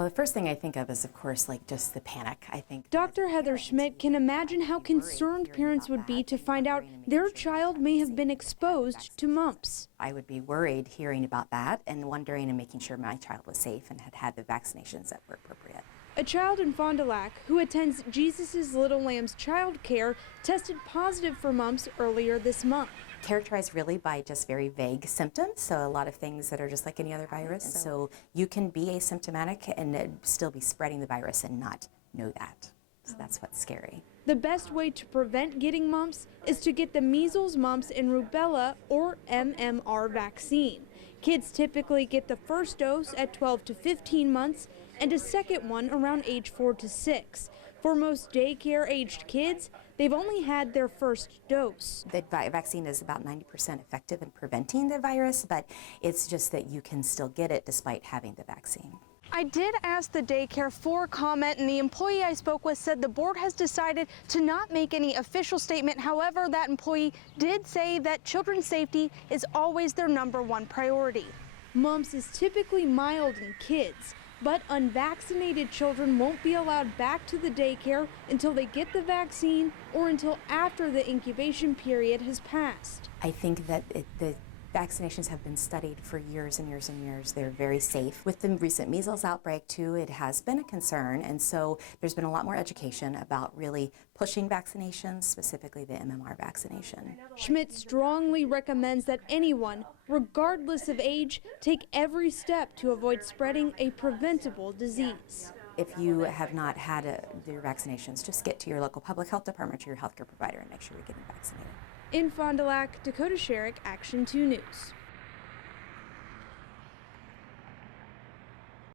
Well, the first thing I think of is, of course, like just the panic. I think Dr. Heather Schmidt can imagine how concerned parents would be to find out their child may have been exposed to mumps. I would be worried hearing about that and wondering and making sure my child was safe and had had the vaccinations that were appropriate. A child in Fond du Lac who attends Jesus' Little Lambs child care tested positive for mumps earlier this month. Characterized really by just very vague symptoms, so a lot of things that are just like any other virus. So you can be asymptomatic and still be spreading the virus and not know that. So that's what's scary. The best way to prevent getting mumps is to get the measles, mumps, and rubella, or MMR vaccine. Kids typically get the first dose at 12 to 15 months and a second one around age 4 to 6. For most daycare-aged kids, they've only had their first dose. The vaccine is about 90% effective in preventing the virus, but it's just that you can still get it despite having the vaccine. I did ask the daycare for a comment, and the employee I spoke with said the board has decided to not make any official statement. However, that employee did say that children's safety is always their #1 priority. Mumps is typically mild in kids, but unvaccinated children won't be allowed back to the daycare until they get the vaccine or until after the incubation period has passed. I think that the vaccinations have been studied for years and years and years. They're very safe. With the recent measles outbreak too, it has been a concern, and so there's been a lot more education about really pushing vaccinations, specifically the MMR vaccination. Schmidt strongly recommends that anyone, regardless of age, take every step to avoid spreading a preventable disease. If you have not had your vaccinations, just get to your local public health department, to your healthcare provider, and make sure you're getting vaccinated. In Fond du Lac, Dakota Sherrick, Action 2 News.